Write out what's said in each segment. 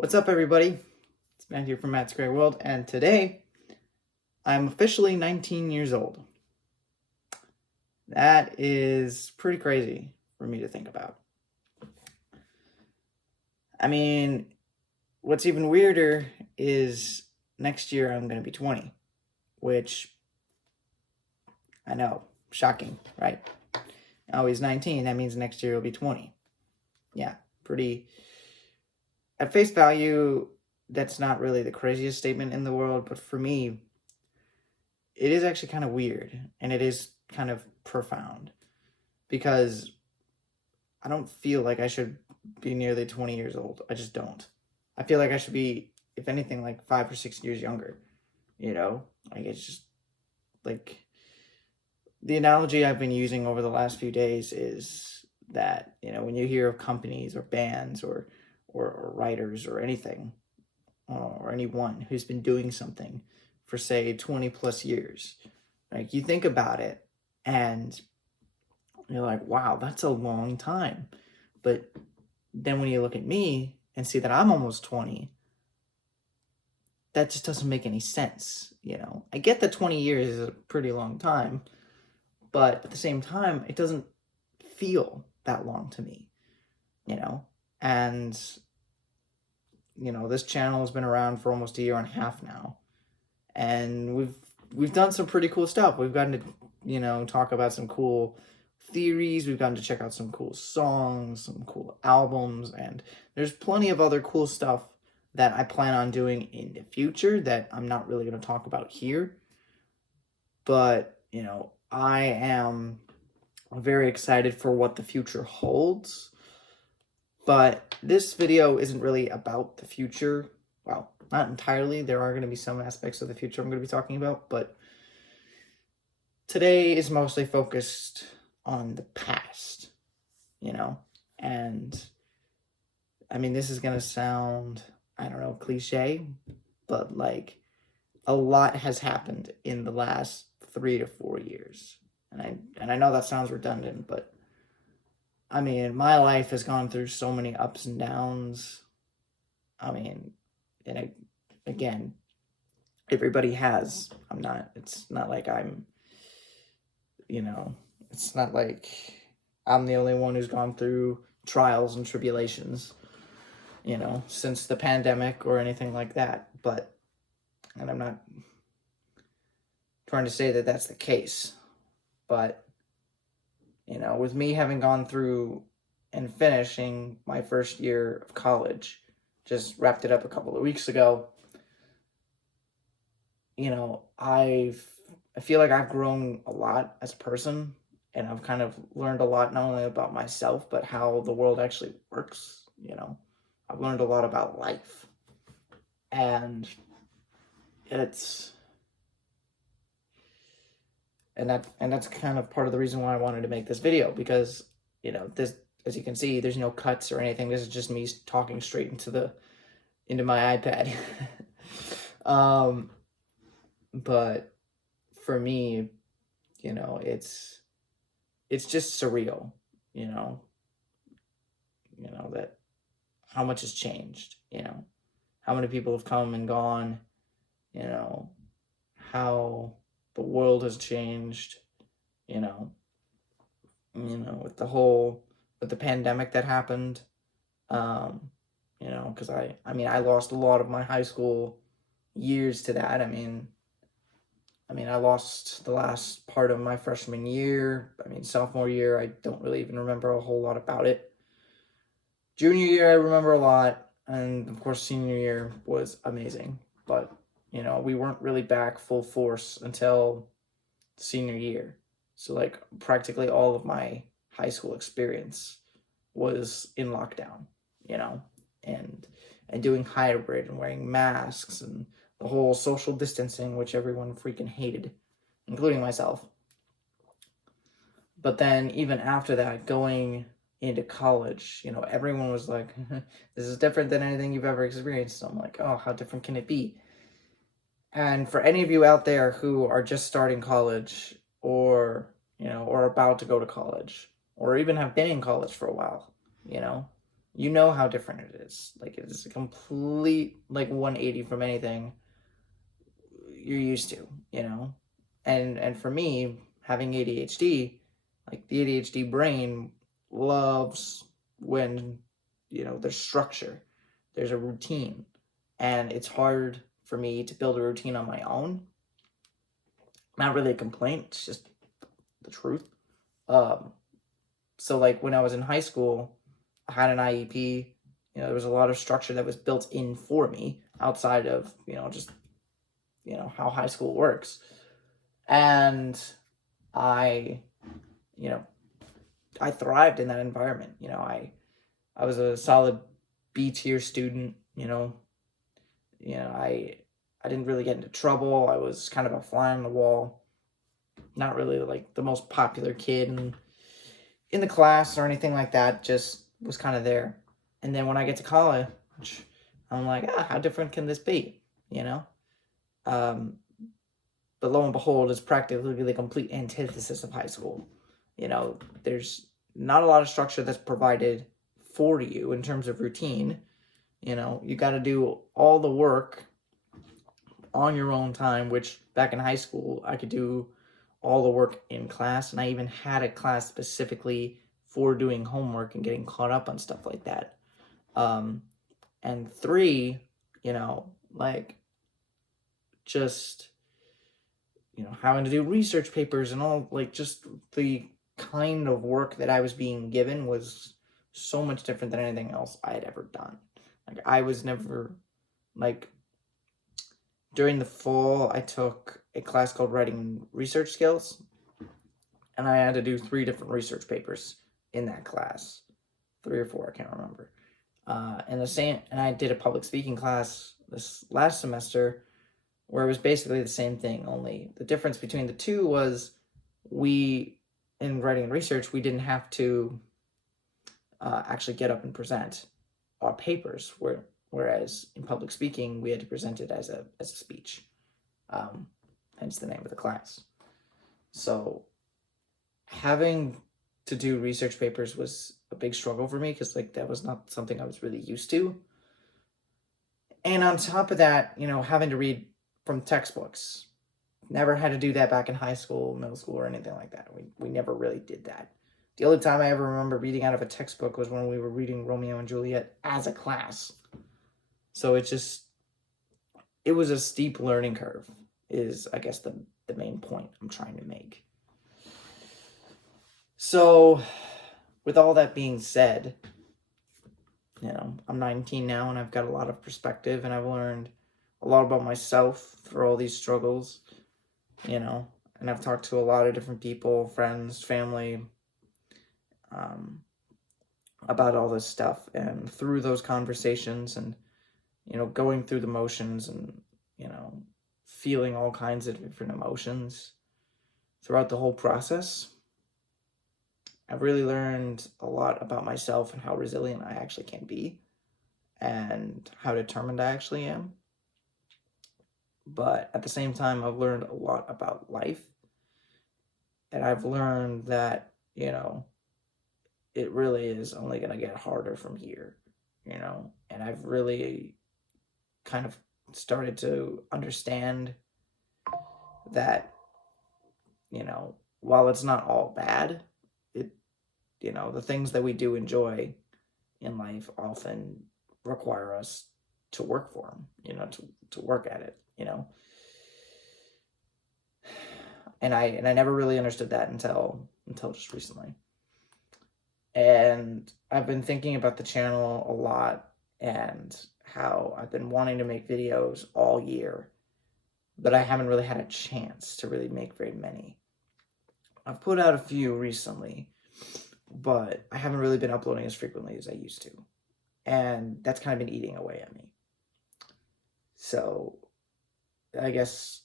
What's up, everybody? It's Matt here from Matt's Great World, and today I'm officially 19 years old. That is pretty crazy for me to think about. I mean, what's even weirder is next year I'm going to be 20, which I know, shocking, right? Oh, he's 19, that means next year he'll be 20. Yeah, pretty. At face value, that's not really the craziest statement in the world, but for me, it is actually kind of weird and it is kind of profound because I don't feel like I should be nearly 20 years old. I just don't. I feel like I should be, if anything, like 5 or 6 years younger. Like it's just like the analogy I've been using over the last few days is that, when you hear of companies or bands or writers or anything, or anyone who's been doing something for say 20 plus years, like you think about it and you're like, wow, that's a long time. But then when you look at me and see that I'm almost 20, that just doesn't make any sense. I get that 20 years is a pretty long time, but at the same time, it doesn't feel that long to me, and this channel has been around for almost a year and a half now, and we've done some pretty cool stuff. We've gotten to talk about some cool theories. We've gotten to check out some cool songs, some cool albums, and there's plenty of other cool stuff that I plan on doing in the future that I'm not really going to talk about here. But I am very excited for what the future holds. But this video isn't really about the future. Well, not entirely. There are going to be some aspects of the future I'm going to be talking about, but today is mostly focused on the past, and I mean, this is going to sound, I don't know, cliche, but like a lot has happened in the last 3 to 4 years. And I know that sounds redundant, but I mean, my life has gone through so many ups and downs. I mean, again, everybody has. It's not like it's not like I'm the only one who's gone through trials and tribulations, since the pandemic or anything like that. And I'm not trying to say that that's the case, but with me having gone through and finishing my first year of college, just wrapped it up a couple of weeks ago, I feel like I've grown a lot as a person, and I've kind of learned a lot, not only about myself, but how the world actually works. I've learned a lot about life, and that's kind of part of the reason why I wanted to make this video, because this, as you can see, there's no cuts or anything. This is just me talking straight into my iPad. But for me, it's just surreal, that how much has changed, how many people have come and gone, how the world has changed, with the pandemic that happened, because I lost a lot of my high school years to that. I mean, I lost the last part of my freshman year. Sophomore year, I don't really even remember a whole lot about it. Junior year, I remember a lot. And of course, senior year was amazing. But, we weren't really back full force until senior year. So, like, practically all of my high school experience was in lockdown, and doing hybrid and wearing masks and the whole social distancing, which everyone freaking hated, including myself. But then even after that, going into college, everyone was like, this is different than anything you've ever experienced. So I'm like, oh, how different can it be? And for any of you out there who are just starting college, or about to go to college, or even have been in college for a while, you know how different it is. Like, it is a complete, like, 180 from anything you're used to, you know? And for me, having ADHD, like, the ADHD brain loves when, there's structure, there's a routine, and it's hard for me to build a routine on my own. Not really a complaint, it's just the truth. So, like, when I was in high school, I had an IEP. There was a lot of structure that was built in for me outside of, just, how high school works. And I, I thrived in that environment. I was a solid B tier student. I didn't really get into trouble. I was kind of a fly on the wall. Not really like the most popular kid in the class or anything like that. Just was kind of there. And then when I get to college, I'm like, how different can this be? But lo and behold, it's practically the complete antithesis of high school. There's not a lot of structure that's provided for you in terms of routine. You got to do all the work on your own time, which back in high school, I could do all the work in class. And I even had a class specifically for doing homework and getting caught up on stuff like that. And 3, like, just, having to do research papers and all, like, just the kind of work that I was being given was so much different than anything else I had ever done. Like, I was never, like, during the fall, I took a class called Writing Research Skills, and I had to do 3 different research papers in that class. 3 or 4, I can't remember. And I did a public speaking class this last semester where it was basically the same thing, only the difference between the 2 was in writing and research, we didn't have to actually get up and present our papers, whereas in public speaking, we had to present it as a speech, hence the name of the class. So having to do research papers was a big struggle for me because, like, that was not something I was really used to. And on top of that, having to read from textbooks. Never had to do that back in high school, middle school, or anything like that. We never really did that. The only time I ever remember reading out of a textbook was when we were reading Romeo and Juliet as a class. So it was a steep learning curve, is, I guess, the main point I'm trying to make. So, with all that being said, I'm 19 now and I've got a lot of perspective and I've learned a lot about myself through all these struggles, and I've talked to a lot of different people, friends, family, about all this stuff. And through those conversations and, going through the motions and, feeling all kinds of different emotions throughout the whole process, I've really learned a lot about myself and how resilient I actually can be and how determined I actually am. But at the same time, I've learned a lot about life. And I've learned that, it really is only going to get harder from here, And I've really kind of started to understand that, while it's not all bad, the things that we do enjoy in life often require us to work for them, to work at it, And I never really understood that until just recently. And I've been thinking about the channel a lot and how I've been wanting to make videos all year, but I haven't really had a chance to really make very many. I've put out a few recently, but I haven't really been uploading as frequently as I used to. And that's kind of been eating away at me. So I guess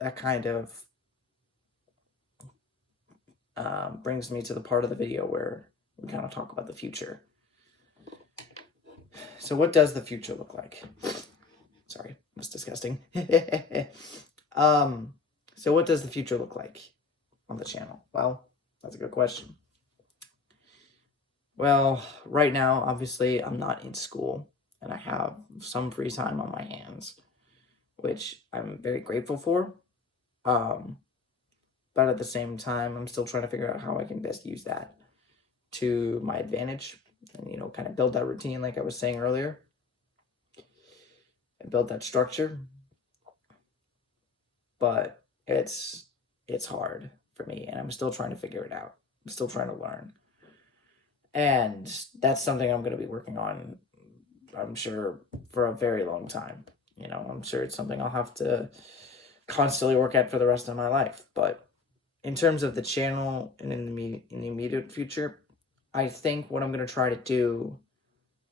that kind of brings me to the part of the video where we kind of talk about the future. So what does the future look like? Sorry, that's disgusting. So what does the future look like on the channel? Well, that's a good question. Well, right now, obviously, I'm not in school and I have some free time on my hands, which I'm very grateful for. Um, but at the same time, I'm still trying to figure out how I can best use that to my advantage and, kind of build that routine, like I was saying earlier, and build that structure. But it's hard for me, and I'm still trying to figure it out. I'm still trying to learn. And that's something I'm going to be working on, I'm sure, for a very long time. I'm sure it's something I'll have to constantly work at for the rest of my life. But in terms of the channel and in the immediate future, I think what I'm going to try to do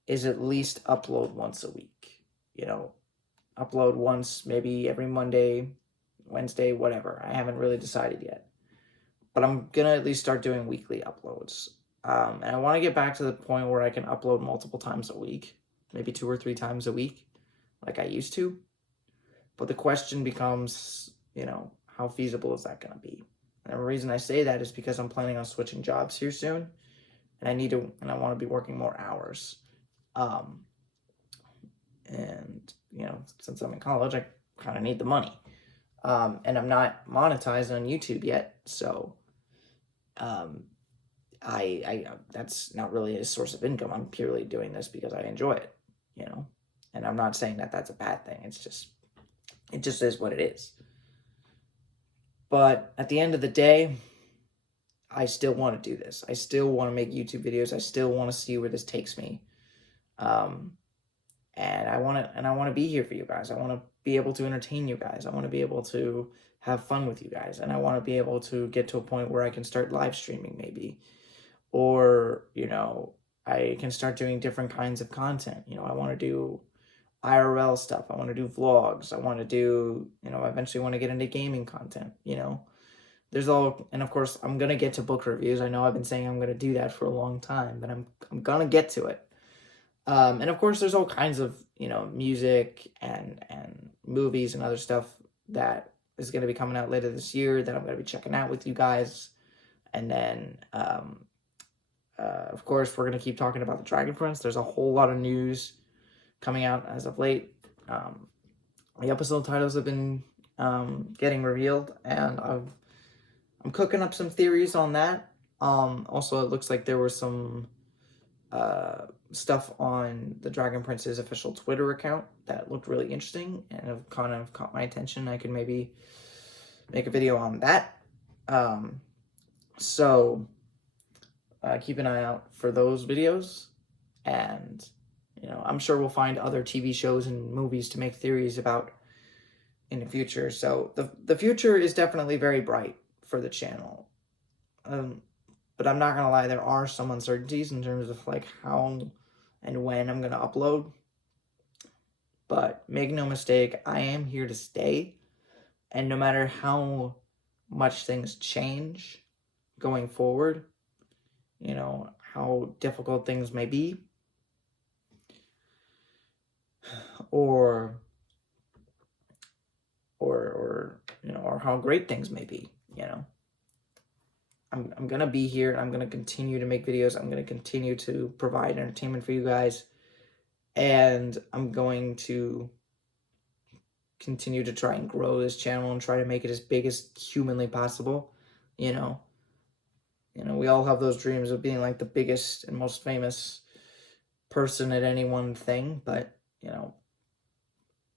is at least upload once a week. Upload once, maybe every Monday, Wednesday, whatever. I haven't really decided yet. But I'm going to at least start doing weekly uploads. And I want to get back to the point where I can upload multiple times a week, maybe 2 or 3 times a week, like I used to. But the question becomes, how feasible is that going to be? And the reason I say that is because I'm planning on switching jobs here soon, and I want to be working more hours. And since I'm in college, I kind of need the money. And I'm not monetized on YouTube yet, so I that's not really a source of income. I'm purely doing this because I enjoy it, And I'm not saying that that's a bad thing. It just is what it is. But at the end of the day, I still want to do this. I still want to make YouTube videos. I still want to see where this takes me. And I want to be here for you guys. I want to be able to entertain you guys. I want to be able to have fun with you guys. And I want to be able to get to a point where I can start live streaming maybe. Or, I can start doing different kinds of content. I want to do IRL stuff. I want to do vlogs. I want to do, I eventually want to get into gaming content, There's and of course, I'm going to get to book reviews. I know I've been saying I'm going to do that for a long time, but I'm going to get to it. And of course, there's all kinds of, music and movies and other stuff that is going to be coming out later this year that I'm going to be checking out with you guys. And then, of course, we're going to keep talking about the Dragon Prince. There's a whole lot of news coming out as of late. The episode titles have been getting revealed, and I'm cooking up some theories on that. Also, it looks like there was some stuff on the Dragon Prince's official Twitter account that looked really interesting and have kind of caught my attention. I could maybe make a video on that. So keep an eye out for those videos, and I'm sure we'll find other TV shows and movies to make theories about in the future. So the future is definitely very bright for the channel. But I'm not gonna lie, there are some uncertainties in terms of like how and when I'm gonna upload. But make no mistake, I am here to stay. And no matter how much things change going forward, how difficult things may be, or how great things may be, I'm gonna be here. I'm gonna continue to make videos. I'm gonna continue to provide entertainment for you guys, and I'm going to continue to try and grow this channel and try to make it as big as humanly possible. We all have those dreams of being like the biggest and most famous person at any one thing, but am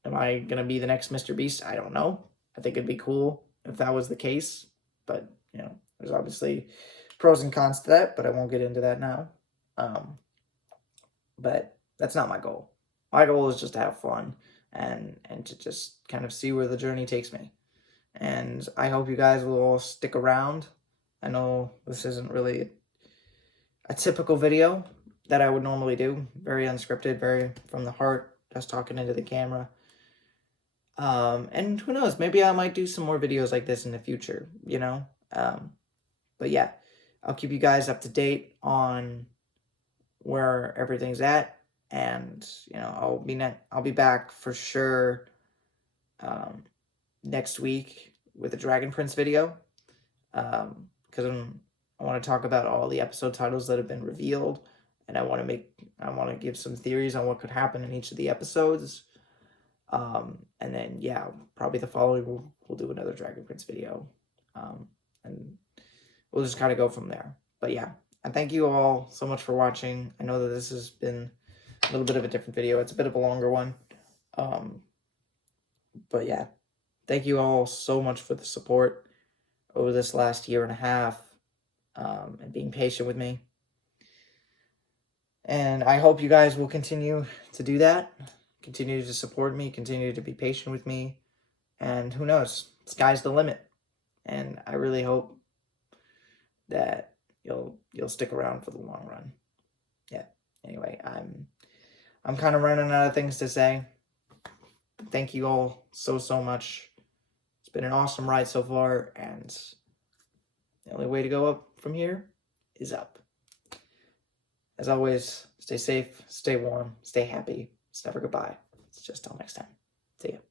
I gonna be the next Mr. Beast? I don't know. I think it'd be cool if that was the case, but there's obviously pros and cons to that, but I won't get into that now. But that's not my goal. My goal is just to have fun and to just kind of see where the journey takes me. And I hope you guys will all stick around. I know this isn't really a typical video that I would normally do. Very unscripted, very from the heart, just talking into the camera. And who knows, maybe I might do some more videos like this in the future, But yeah, I'll keep you guys up to date on where everything's at, and I'll be back for sure next week with a Dragon Prince video, because I want to talk about all the episode titles that have been revealed. and I want to give some theories on what could happen in each of the episodes. And then yeah, probably the following we'll do another Dragon Prince video, and we'll just kind of go from there. But yeah, and thank you all so much for watching. I know that this has been a little bit of a different video. It's a bit of a longer one. But yeah, thank you all so much for the support over this last year and a half, and being patient with me. And I hope you guys will continue to do that, continue to support me, continue to be patient with me, and who knows, sky's the limit. And I really hope that you'll stick around for the long run. Yeah. Anyway, I'm kind of running out of things to say. Thank you all so much. It's been an awesome ride so far, and the only way to go up from here is up. As always, stay safe, stay warm, stay happy. It's never goodbye. It's just till next time. See ya.